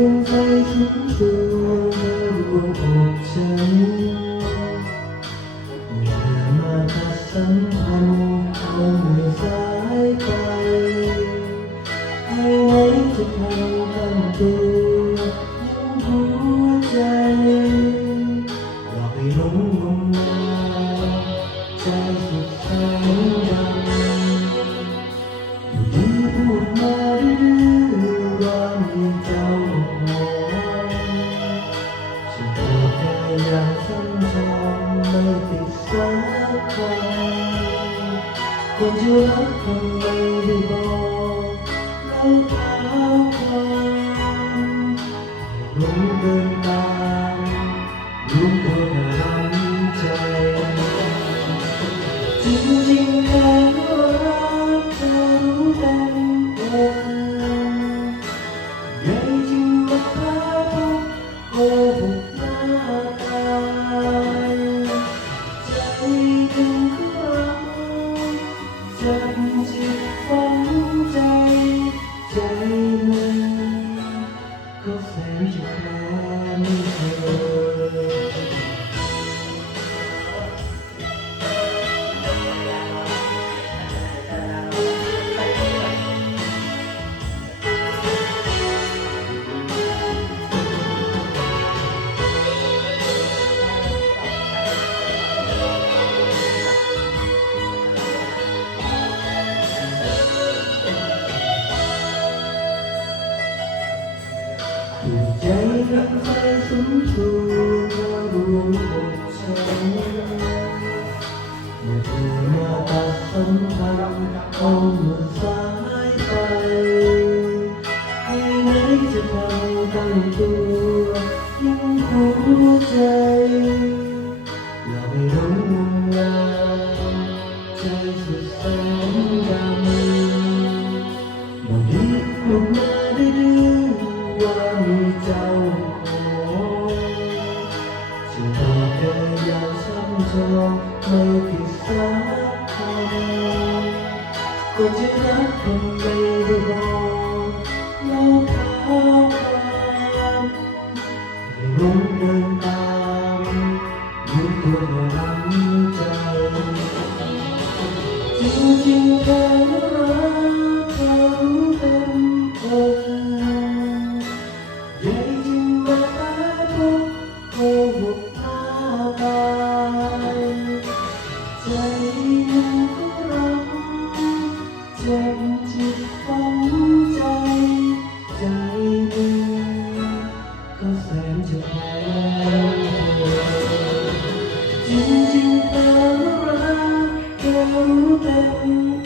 สุดตัวรวมอกฉันอย่ามาตัดสัมพันธ์เอามือสายไปให้ไว้จะทำตั้งตัวยังหัวใจหลอกให้หลงงมงาย รักใครคนที่รักคนไม่ได้บอกเราเท้าความรู้เดินตามรู้ตัวแต่รำใจจริงๆ ก็แส ใจรักใครสมชูก็รวมอกฉันเมื่อเธอมาตัดสัมพันธ์เอามือสายไปให้ไหนจะทำตั้งตัวยังหัวใจอย่าให้หลงงมาใจสุดแสนดำมัน ช้ำชองไม่ผิดสักคำก็จะรักคนไม่ได้บอกเราเท้าความให้ลงเดินตามรู้ตัวแต่รำใจจริงๆแล้วรักเขาเป็นคน จะแค้นเธอจริงๆแล้รักเธอรู้เต็ม